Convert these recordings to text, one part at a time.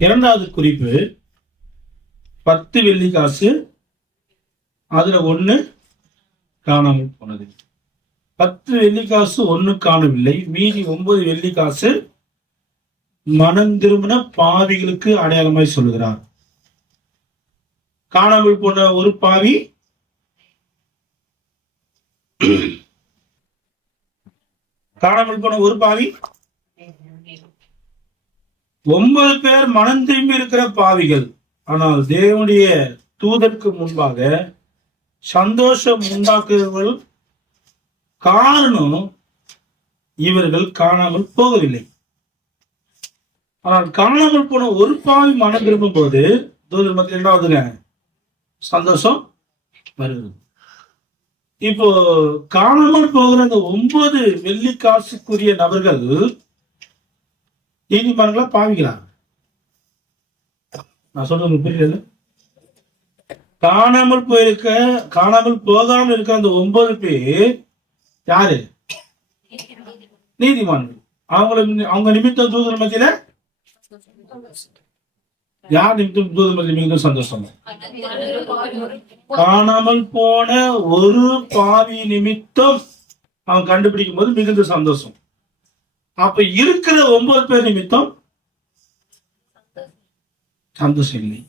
இரண்டாவது குறிப்பு 10 வெள்ளி காசு, அதுல 1 காணாமல் போனது. 10 வெள்ளி காசு 1 காணவில்லை, மீதி 9 வெள்ளி காசு மனம் திரும்பின பாவிகளுக்கு அடையாளமாய் சொல்லுகிறார். காணாமல் போன ஒரு பாவி காணாமல் போன ஒரு பாவி 9 பேர் மனம் திரும்பி இருக்கிற பாவிகள். ஆனால் தேவனுடைய தூதருக்கு முன்பாக சந்தோஷம் உண்டாக்குறவர்கள் காரணம் இவர்கள் காணாமல் போகவில்லை. ஆனால் காணாமல் போன ஒரு பாவி மனம் திரும்பும் போது தூதர் மத்தியில் என்னாவதுங்க? சந்தோஷம் வருது. இப்போ காணாமல் போகிற அந்த 9 வெள்ளி காசுக்குரிய நபர்கள் நீதிமன்றங்களா பாவிங்களா? நான் சொல்றது புரியல. காணாமல் போகாமல் இருக்க அந்த 9 பேர் யாரு? நீதிமான்கள். அவங்க நிமித்தம் தூதர் மத்தியில யார் நிமித்தம் தூதர் மத்தியில் மிகுந்த சந்தோஷம்? காணாமல் போன ஒரு பாவி நிமித்தம் அவன் கண்டுபிடிக்கும் போது மிகுந்த சந்தோஷம். அப்ப இருக்கிற 9 பேர் நிமித்தம் சந்தோஷம் இல்லை.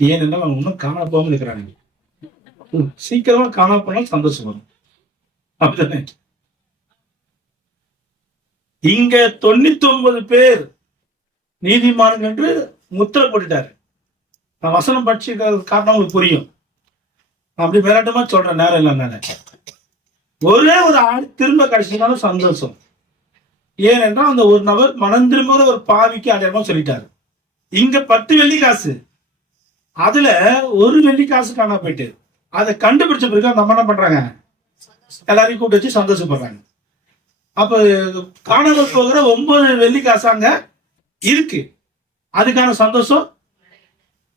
ஏனென்றால் அவங்க இன்னும் காண போகாம இருக்கிறாங்க. சீக்கிரமா காண போனால் சந்தோஷம் வரும். அப்படித்தானே? இங்க 99 பேர் நீதிமான்கள் என்று முத்திரை போட்டுட்டாரு. நான் வசனம் படிச்சு காரணம் உங்களுக்கு புரியும். அப்படி விளையாட்டமா சொல்றேன், நேரம் இல்லைனால. ஒரே ஒரு ஆள் திரும்ப கிடைச்சதுனாலும் சந்தோஷம். ஏனென்றால் அந்த ஒரு நபர் மனம் திரும்ப ஒரு பாவிக்கு அடையாளமா சொல்லிட்டாரு. இங்க 10 வெள்ளி காசு, அதுல 1 வெள்ளி காசு காணா போயிட்டு அதை கண்டுபிடிச்ச பிறகு அந்த அம்மா என்ன பண்றாங்க? எல்லாரையும் கூப்பிட்டு வச்சு சந்தோஷப்படுறாங்க. அப்ப காணாமல் போகிற 9 வெள்ளி காசு அங்க இருக்கு. அதுக்கான சந்தோஷம்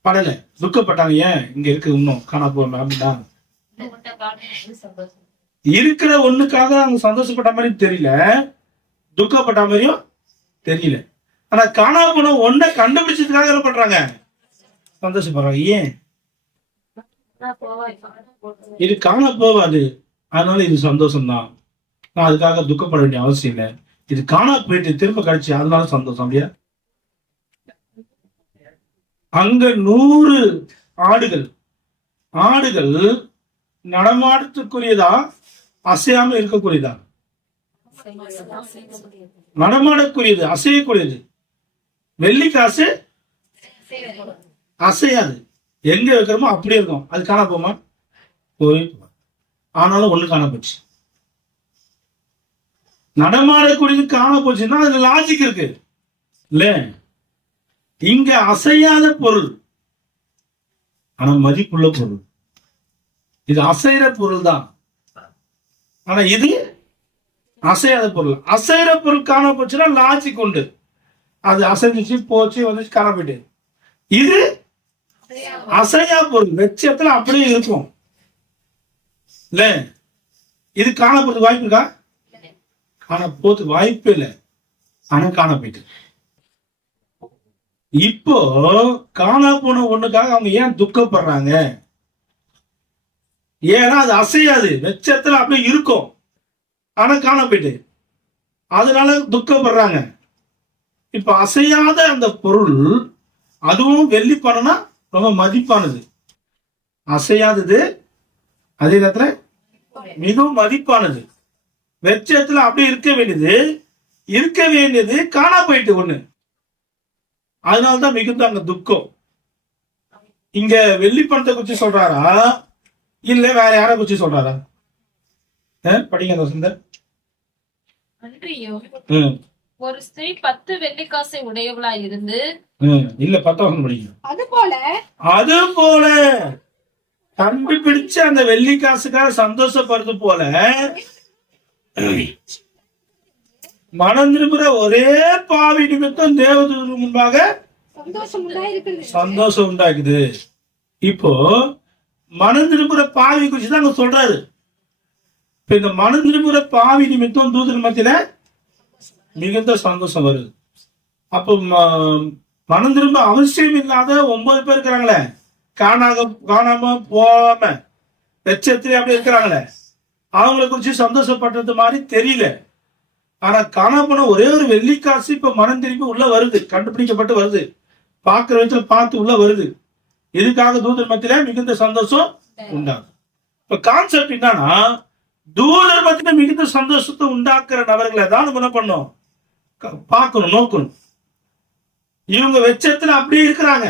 படல, துக்கப்பட்டாங்க. ஏன் இங்க இருக்கு இன்னும் காணா போகல அப்படின்னா இருக்கிற ஒண்ணுக்காக அவங்க சந்தோஷப்பட்ட மாதிரி தெரியல, துக்கப்பட்ட மாதிரியும் தெரியல. ஆனா காணா போன ஒன்றை கண்டுபிடிச்சதுக்காக என்ன பண்றாங்க? சந்தோஷப்படுறாங்க. ஏன்? இது காண போவாது, அதனால இது சந்தோஷம்தான். நான் அதுக்காக துக்கப்பட வேண்டிய அவசியம் இல்லை. இது காணா போயிட்டு திரும்ப கழிச்சு அதனால சந்தோஷம். அப்படியா? அங்க 100 ஆடுகள் நடமாடத்துக்குரியதா அசையாம இருக்கக்கூடியதா? நடமாடக்கூடியது, அசையக்கூடியது. வெள்ளி காசு அசையாது, எங்க வைக்கிறோமோ அப்படியே இருக்கும். அது காண போமா? போய். ஆனாலும் 1 காண போச்சு. நடமாடக்கூடியது காண போச்சுன்னா அதுல லாஜிக் இருக்கு இல்ல? இங்க அசையாத பொருள், ஆனா மதிப்புள்ள பொருள். இது அசைற பொருள் தான், ஆனா இது அசையாத பொருள். அசைற பொருள் காண போச்சுன்னா லாஜிக் உண்டு. அது அசைஞ்சிச்சு போச்சு வந்துச்சு காண போயிட்டு. இது அசையா பொருள், வெச்சத்துல அப்படியே இருக்கும் இல்ல? இது காண போறதுக்கு வாய்ப்பு இருக்கா? காண போறதுக்கு வாய்ப்பு இல்லை, ஆனா காண போயிட்டு. இப்போ காணா போன ஒண்ணுக்காக அவங்க ஏன் துக்கப்படுறாங்க? ஏன்னா அது அசையாது, வெச்சத்துல அப்படியே இருக்கும், ஆனா காண போயிட்டு, அதனால துக்கப்படுறாங்க. இப்ப அசையாத அந்த பொருள், அதுவும் வெள்ளி பணம்னா ரொம்ப மதிப்பானது. அசையாதது அதே நேரத்துல மிகவும் மதிப்பானது. வெச்சத்துல அப்படியே இருக்க வேண்டியது காணா போயிட்டு ஒண்ணு. அதனால்தான் மிகுந்த அங்க துக்கம். இங்க வெள்ளி பணத்தை குறிச்சு சொல்றாரா இல்ல வேற யாரை குறிச்சு சொல்றாரா? படிங்க சுந்தர். ஒரு ஸ்திரீ 10 வெள்ளிக்காசை உடையவளாய் இருந்து இல்ல 10 படிங்க. அது போல கண்டுபிடிச்சு அந்த வெள்ளிக்காசுக்காக சந்தோஷப்படுறது போல மனம் திரும்புற ஒரே பாவி நிமித்தம் தேவதூதருக்கு முன்பாக சந்தோஷம் உண்டாக்குது. இப்போ மனம் திரும்புற பாவி குறிச்சு தான் அங்க சொல்றாரு. இப்ப இந்த மனம் திரும்புற பாவி நிமித்தம் தூதர் மத்தியில மிகுந்த சந்தோஷம் வருது. அப்போ மனம் திரும்ப அவசியம் இல்லாத 9 பேர் இருக்கிறாங்களே, காணாம போகாம வெச்சத்திலே அப்படி இருக்கிறாங்களே, அவங்களை குறிச்சு சந்தோஷப்படுறது மாதிரி தெரியல. ஆனா காணாம போன ஒரே ஒரு வெள்ளிக்காசு இப்ப மனம் திரும்பி உள்ள வருது, கண்டுபிடிக்கப்பட்டு வருது, பார்க்கிற விதத்துல பார்த்து உள்ள வருது. இதுக்காக தூதர் மத்தியில மிகுந்த சந்தோஷம் உண்டாகும். இப்ப கான்செப்ட் என்னன்னா, தூதர் மத்தியில மிகுந்த சந்தோஷத்தை உண்டாக்குற நபர்களை தான் நம்ம என்ன பண்ணோம், பார்க்கணும், நோக்கணும். இவங்க வெச்சத்துல அப்படியே இருக்கிறாங்க.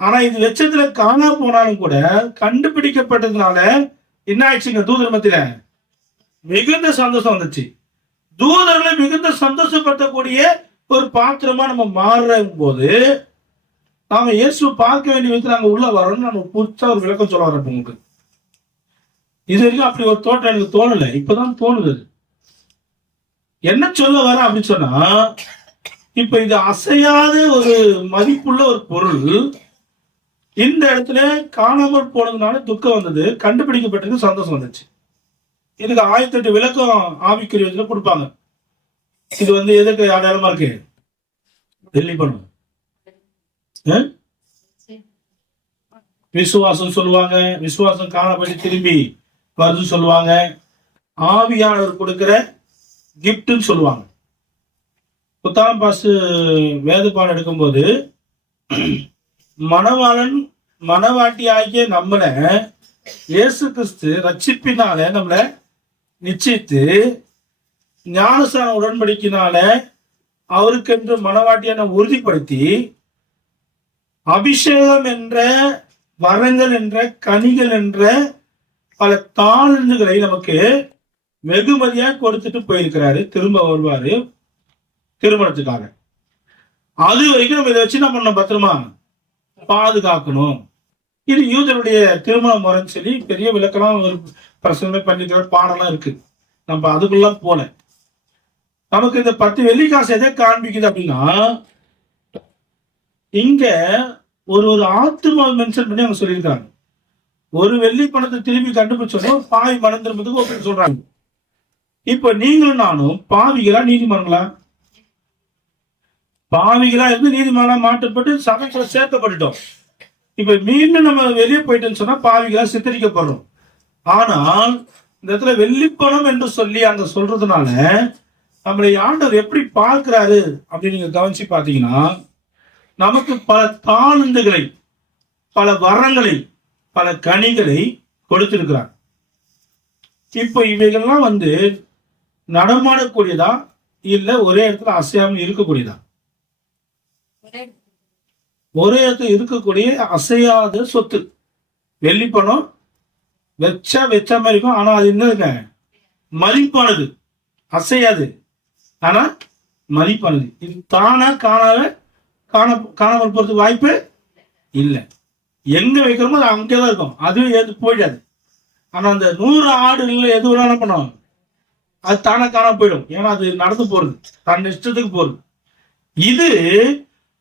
ஆனா இது வெச்சத்துல காணா போனாலும் கூட கண்டுபிடிக்கப்பட்டதுனால என்ன ஆயிடுச்சுங்க, தூதர் மத்தியில மிகுந்த சந்தோஷம் வந்துச்சு. தூதர்களை மிகுந்த சந்தோஷப்படுத்தக்கூடிய ஒரு பாத்திரமா நம்ம மாறுற போது நாம இயேசு பார்க்க வேண்டிய விதத்துல அங்க உள்ள வரணும்னு நான் புதுசா ஒரு விளக்கம் சொல்ல வரேன் உங்களுக்கு. இது வரைக்கும் அப்படி ஒரு தோட்டம் எனக்கு தோணல, இப்பதான் தோணுது. என்ன சொல்ல வர அப்படின்னு சொன்னா, இப்ப இது அசையாத ஒரு மதிப்புள்ள ஒரு பொருள் இந்த இடத்துல காணாமல் போனதுனால துக்கம் வந்தது, கண்டுபிடிக்கப்பட்டது சந்தோஷம் வந்துச்சு. இதுக்கு 1008 விளக்கம் ஆவிக்குரிய கொடுப்பாங்க. இது எதுக்கு அடையாளமா இருக்கு, வெள்ளி பணம், விசுவாசம் சொல்லுவாங்க, விசுவாசம் காணப்படி திரும்பி வருது சொல்லுவாங்க, ஆவியானவர் கொடுக்கிற கிஃப்ட்னு சொல்லுவாங்க. 10ஆம் பாசு வேத பாடம் எடுக்கும்போது மணவாளன் மணவாட்டி ஆகிய நம்மள இயேசு கிறிஸ்து ரட்சிப்பினால நம்மள நிச்சயித்து ஞானஸ்நான உடன்படிக்கையினால அவருக்கென்று மணவாட்டியான உறுதிப்படுத்தி அபிஷேகம் என்ற வரங்கள் என்ற கனிகள் என்ற பல தாழ்ந்துகளை நமக்கு வெகுமதியா கொடுத்துட்டு போயிருக்கிறாரு. திரும்ப வருவாரு திருமணத்துக்காக. அது வரைக்கும் நம்ம இதை வச்சு நம்ம பத்திரமா பாதுகாக்கணும். இது யூதருடைய திருமண முறைன்னு சொல்லி பெரிய விளக்கெல்லாம் ஒரு பிரசனமே பண்ணிக்கிற பாடம்லாம் இருக்கு. நம்ம அதுக்குள்ள போல நமக்கு இந்த 10 வெள்ளிக்காசு எதை காண்பிக்குது அப்படின்னா, இங்க ஒரு ஆத்மா மென்ஷன் பண்ணி அவங்க சொல்லியிருக்காங்க. ஒரு வெள்ளி பணத்தை திரும்பி கண்டுபிடிச்சோன்னா பாவி மனம் திரும்பதுக்கு ஒப்பீடு சொல்றாங்க. இப்ப நீங்களும் நானும் பாவிகளா நீதிமன்றங்களா? பாவிகளா இருந்து நீதிமன்றா மாற்றப்பட்டு சபைக்குள்ள சேர்க்கப்பட்டுட்டோம். இப்ப மீண்டும் நம்ம வெளியே போயிட்டோம்னு சொன்னா பாவிகளா சித்தரிக்கப்படுறோம். ஆனால் இந்த இடத்துல வெள்ளிப்பணம் என்று சொல்லி அங்க சொல்றதுனால நம்மளை ஆண்டவர் எப்படி பார்க்கிறாரு அப்படின்னு நீங்க கவனிச்சு பார்த்தீங்கன்னா, நமக்கு பல தாளந்துகளை, பல வரங்களை, பல கனிகளை கொடுத்திருக்கிறார். இப்ப இவைகள்லாம் நடமாடக்கூடியதா இல்ல ஒரே இடத்துல அசையாமல் இருக்கக்கூடியதா? ஒரே இடத்துல இருக்கக்கூடிய அசையாத சொத்து. வெள்ளி பணம் வச்சா வச்ச மாதிரி இருக்கும், ஆனா அது என்னதுங்க, மதிப்பானது, அசையாது ஆனா மதிப்பானது. இது தானா காணாமல் போறதுக்கு வாய்ப்பு இல்லை. எங்க வைக்கிறோமோ அது அங்கேதான் இருக்கும், அதுவும் எது போயிடாது. ஆனா அந்த 100 ஆடுகள் எது என்ன பண்ணும், அது தானே காணாம போயிடும். ஏன்னா அது நடந்து போறது, தன் இஷ்டத்துக்கு போறது. இது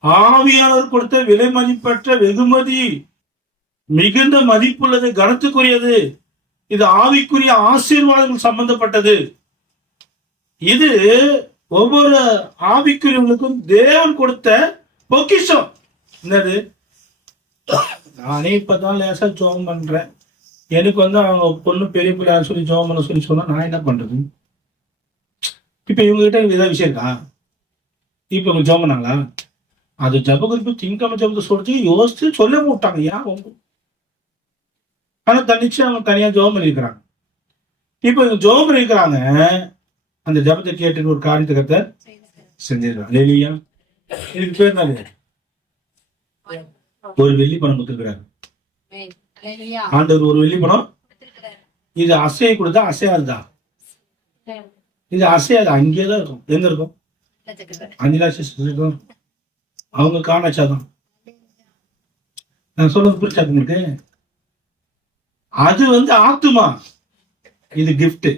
ஆவியானவர் கொடுத்த விலை மதிப்பற்ற வெகுமதி, மிகுந்த மதிப்புள்ளது, கனத்துக்குரியது. இது ஆவிக்குரிய ஆசீர்வாதங்கள் சம்பந்தப்பட்டது. இது ஒவ்வொரு ஆவிக்குரியவர்களுக்கும் தேவன் கொடுத்த பொக்கிஷம். என்னது, நானே இப்பதான் லேசா ஜோம் பண்றேன், எனக்கு அவங்க பொண்ணு பெரிய பிள்ளை சொல்லி ஜோம் பண்ண சொல்லி சொன்னா நான் என்ன பண்றது? இப்ப இவங்க கிட்ட ஏதாவது விஷயம் இருக்கா? இப்ப இவங்க ஜோம் பண்ணாங்களா? அது ஜப குறிப்பு திங்கம ஜபத்தை சொல்றது யோசிச்சு சொல்ல விட்டாங்க. ஏன்? ஆனா தன்னிச்சு அவங்க தனியா ஜோம் பண்ணிருக்கிறாங்க. இப்ப இவங்க ஜோம் பண்ணிருக்கிறாங்க, அந்த ஜபத்தை கேட்டு ஒரு காரியத்தை கத்த செஞ்சிருக்காங்க. இல்லையா? இதுக்கு பேர் என்ன? ஒரு வெள்ளி பணம் கொடுத்துருக்கிறாரு ஆண்டவர். ஒரு வெள்ளி பணம். இது அசையை கொடுத்தா அசையாதுதான். இது அசையாது, அங்கேதான் இருக்கும். எங்க இருக்கும்? 5 லட்சம் இருக்கும். அவங்க காணாச்சாதான். நான் சொல்றது புரிச்சா உங்களுக்கு? அது ஆத்துமா, இது கிஃப்ட்.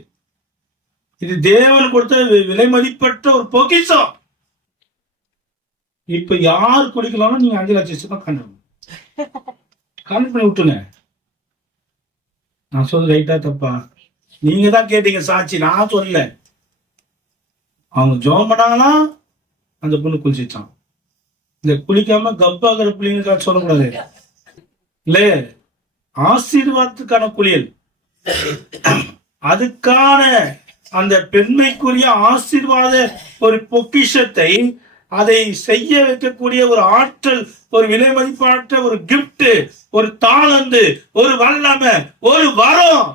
இது தேவன் கொடுத்த விலை மதிப்பற்ற ஒரு பொக்கிஷம். இப்ப யார் குடிக்கலாம்னு நீங்க 5 லட்சம் தான் கணக்கு பண்ணி விட்டுங்க. நான் சொல்றது ரைட்டா தப்பா? நீங்க தான் கேட்டீங்க சாட்சி, நான் சொல்லல. அவங்க ஜோம் பண்ணாங்கன்னா அந்த பொண்ணு குளிச்சிச்சான். இந்த குளிக்காம கப்பாகிற பிள்ளைங்களுக்காக சொல்லக்கூடாது இல்ல, ஆசீர்வாதத்துக்கான குளியல். அதுக்கான அந்த பெண்மைக்குரிய ஆசீர்வாத ஒரு பொக்கிஷத்தை அதை செய்ய வைக்கக்கூடிய ஒரு ஆற்றல், ஒரு விலை மதிப்பாற்ற ஒரு கிஃப்ட், ஒரு தாளந்து, ஒரு வல்லமை, ஒரு வரம்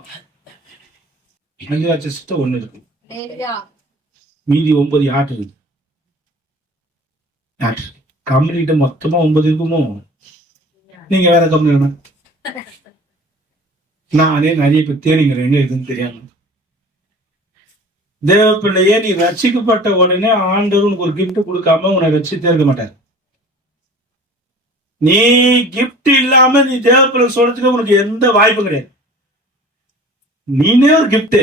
5 லட்சம் ஒண்ணு இருக்கு. மீதி 9 யார்ட் இருக்கு. கம்பெனிகிட்ட மொத்தமா 9 இருக்குமோ? நீங்க வேற கம்பெனி நானே நிறைய பேர் தேடிங்கிறேன், எங்க இருக்குன்னு தெரியாம. தேவ பிள்ளையே, நீ ரட்சிக்கப்பட்ட உடனே ஆண்டவர் உனக்கு ஒரு கிஃப்ட் கொடுக்காம உன்னை ரட்சித்தே இருக்க மாட்டார். நீ கிஃப்ட் இல்லாம நீ தேவ பிள்ளை சொல்றதுக்கு உனக்கு எந்த வாய்ப்பும் கிடையாது. நீனே ஒரு கிஃப்ட்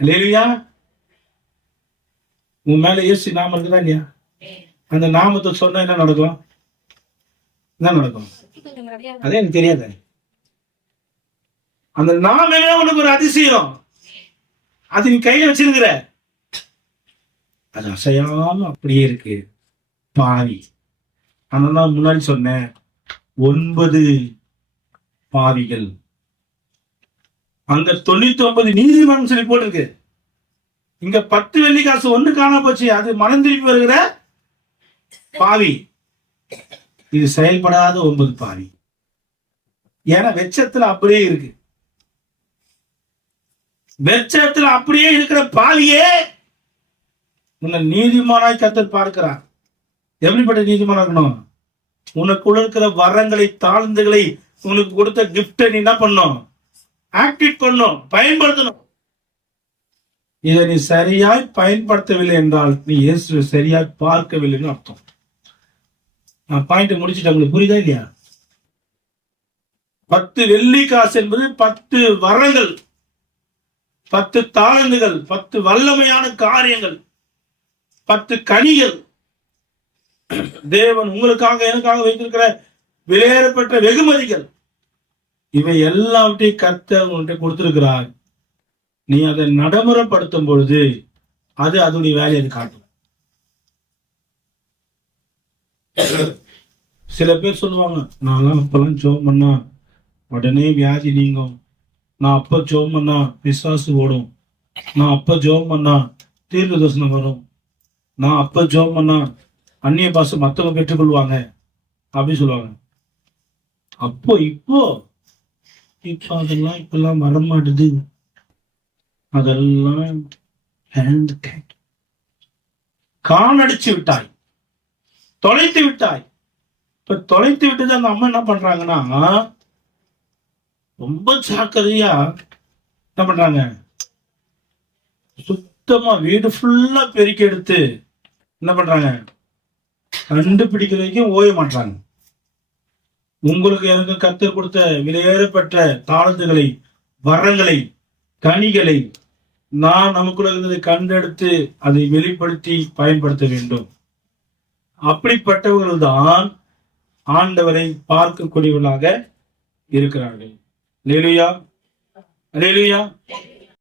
இல்லையா? உன் மேல இயேசு நாமம் இருக்குதா இல்லையா? அந்த நாமத்தை சொன்னா என்ன நடக்கும்? என்ன நடக்கும்? அதே எனக்கு தெரியாது. அந்த நாமே உனக்கு ஒரு அதிசயம். அது நீ கையில வச்சிருக்கிற, அது அசையாம அப்படியே இருக்கு. பாவி. அதனால முன்னாடி சொன்னேன், 9 பாவிகள். அங்க 99 நீதிமன்றம் சொல்லி போட்டிருக்கு. இங்க 10 வெள்ளிக்காசு ஒண்ணு காண போச்சு. அது மனம் திருப்பி வருகிற பாவி. இது செயல்படாத 9 பாவி. ஏன்னா வெச்சத்துல அப்படியே இருக்கு. வெச்சத்துல அப்படியே இருக்கிற பாவியே உன்னை நீதிமானாய் கர்த்தர் பார்க்கிறார். எப்படிப்பட்ட நீதிமானா இருக்கணும்? உனக்குள்ள இருக்கிற வரங்களை, தாழ்ந்துகளை, உனக்கு கொடுத்த கிஃப்டை நீ என்ன பண்ணும்? ஆக்டிவேட் பண்ணும், பயன்படுத்தணும். இதை நீ சரியாய் பயன்படுத்தவில்லை என்றால் நீ இயேசுவை சரியாய் பார்க்கவில்லைன்னு அர்த்தம். நான் பாயிண்ட் முடிச்சுட்டு உங்களுக்கு புரியுதா இல்லையா? 10 வெள்ளிக்காசு என்பது 10 வரங்கள், 10 தாளந்துகள், 10 வல்லமையான காரியங்கள், 10 கனிகள். தேவன் உங்களுக்காக எனக்காக வைத்திருக்கிற விலையேறப்பட்ட வெகுமதிகள். இவை எல்லாவற்றையும் கர்த்தர் உன்கிட்ட கொடுத்திருக்கிறார். நீ அதை நடைமுறைப்படுத்தும் பொழுது அது அதனுடைய வேலையை காட்டும். சில பேர் சொல்லுவாங்க, நான் அப்பெல்லாம் ஜெபம் பண்ணா உடனே வியாதி நீங்கும், நான் அப்ப ஜெபம் பண்ணா பிசாசு ஓடும், நான் அப்ப ஜெபம் பண்ணா தீர்க்க தரிசனம் வரும், நான் அப்ப ஜெபம் பண்ணா அந்நிய பாஷை மற்றவங்க பெற்றுக்கொள்வாங்க அப்படின்னு சொல்லுவாங்க. அப்போ இப்போ அதெல்லாம் இப்பெல்லாம் வரமாட்டுது. அதெல்லாம் காணடிச்சு விட்டாய், தொலைத்து விட்டாய். இப்ப தொலைத்து விட்டது அந்த அம்மா என்ன பண்றாங்கன்னா, ரொம்ப ஜாக்கிரதையா என்ன பண்றாங்க, சுத்தமா வீடு ஃபுல்லா பெருக்கி எடுத்து என்ன பண்றாங்க, கண்டுபிடிக்கிற வரைக்கும் ஓய மாட்டாங்க. உங்களுக்கு எனக்கு கர்த்தர் கொடுத்த விலையேறப்பட்ட தாளந்துகளை, வரங்களை, கனிகளை நான் நமக்குள்ள இருந்ததை கண்டெடுத்து அதை வெளிப்படுத்தி பயன்படுத்த வேண்டும். அப்படிப்பட்டவர்கள் தான் ஆண்டவரை பார்க்கக்கூடியவர்களாக இருக்கிறார்கள். அல்லேலூயா, அல்லேலூயா.